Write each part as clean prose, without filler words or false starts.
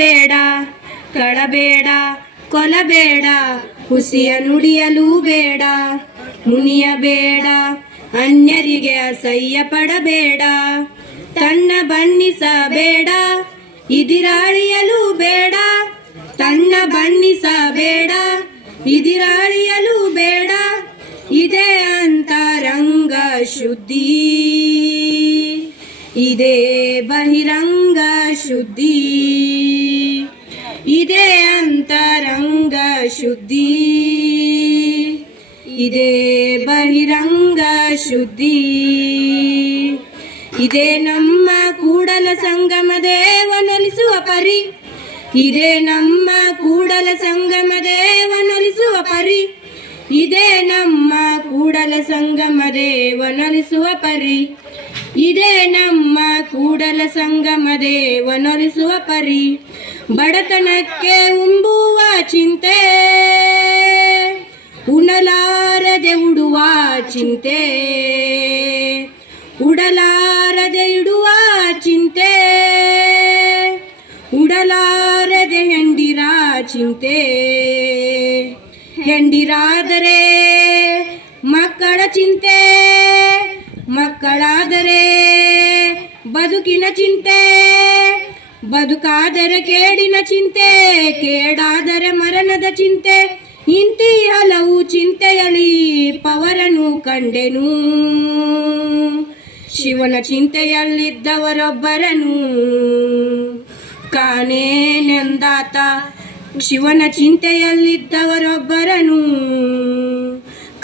ಬೇಡ ಕಳಬೇಡ ಕೊಲಬೇಡ ಹುಸಿಯ ನುಡಿಯಲು ಬೇಡ ಮುನಿಯಬೇಡ ಅನ್ಯರಿಗೆ ಅಸಹ್ಯ ಪಡಬೇಡ ತನ್ನ ಬಣ್ಣಿಸಬೇಡ ಇದಿರಾಳಿಯಲು ಬೇಡ ತನ್ನ ಬಣ್ಣಿಸಬೇಡ ಇದಿರಾಳಿಯಲು ಬೇಡ ಇದೇ ಅಂತರಂಗ ಶುದ್ಧಿ ಇದೇ ಬಹಿರಂಗ ಶುದ್ಧಿ ಇದೇ ಅಂತರಂಗ ಶುದ್ಧಿ ಇದೇ ಬಹಿರಂಗ ಶುದ್ಧಿ ಇದೇ ನಮ್ಮ ಕೂಡಲ ಸಂಗಮ ದೇವನೊಲಿಸುವ ಪರಿ ಇದೇ ನಮ್ಮ ಕೂಡಲ ಸಂಗಮ ದೇವನೊಲಿಸುವ ಪರಿ ಇದೇ ನಮ್ಮ ಕೂಡಲ ಸಂಗಮ ದೇವನೊಲಿಸುವ ಪರಿ ಇದೇ ನಮ್ಮ ಕೂಡಲ ಸಂಗಮ ದೇವನೊಲಿಸುವ ಪರಿ ಬಡತನಕ್ಕೆ ಉಂಬುವ ಚಿಂತೆ ಉಣಲಾರದೆ ಉಡುವ ಚಿಂತೆ ಉಡಲಾರದೆ ಇಡುವ ಚಿಂತೆ ಉಡಲಾರದೆ ಹೆಂಡಿರ ಚಿಂತೆ ಹೆಂಡಿರಾದರೆ ಮಕ್ಕಳ ಚಿಂತೆ ಮಕ್ಕಳಾದರೆ ಬದುಕಿನ ಚಿಂತೆ ಬದುಕಾದರೆ ಕೇಡಿನ ಚಿಂತೆ ಕೇಡಾದರೆ ಮರಣದ ಚಿಂತೆ ಇಂತಿ ಹಲವು ಚಿಂತೆಯಲಿ ಪವರನು ಕಂಡೆನು ಶಿವನ ಚಿಂತೆಯಲ್ಲಿದ್ದವರೊಬ್ಬರನು ಕಾಣೇನೆಂದಾತ ಶಿವನ ಚಿಂತೆಯಲ್ಲಿದ್ದವರೊಬ್ಬರನು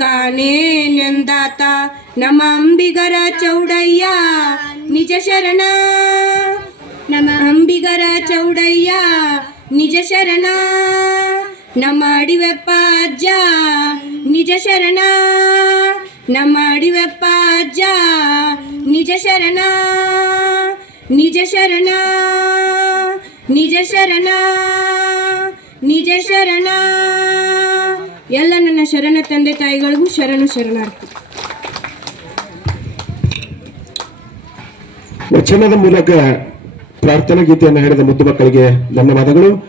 ಕಾಣೇನೆಂದಾತ ನಮ್ಮ ಅಂಬಿಗರ ಚೌಡಯ್ಯ ನಿಜ ಶರಣ ನಮ್ಮ ಅಂಬಿಗರ ಚೌಡಯ್ಯ ನಿಜ ಶರಣ ನಮ್ಮ ಅಡಿವೆಪ್ಪ ಅಜ್ಜ ನಿಜ ಶರಣ ನಮ್ಮ ಅಡಿವೆಪ್ಪ ಅಜ್ಜ ನಿಜ ಶರಣ ನಿಜ ಶರಣ ನಿಜ ಶರಣ ನಿಜ ಶರಣ ಎಲ್ಲ ನನ್ನ ಶರಣ ತಂದೆ ತಾಯಿಗಳಿಗೂ ಶರಣು ಶರಣಾರ್ಥಿ. ವಚನದ ಮೂಲಕ ಪ್ರಾರ್ಥನಾ ಗೀತೆಯನ್ನು ಹೇಳಿದ ಮುದ್ದು ಮಕ್ಕಳಿಗೆ ಧನ್ಯವಾದಗಳು.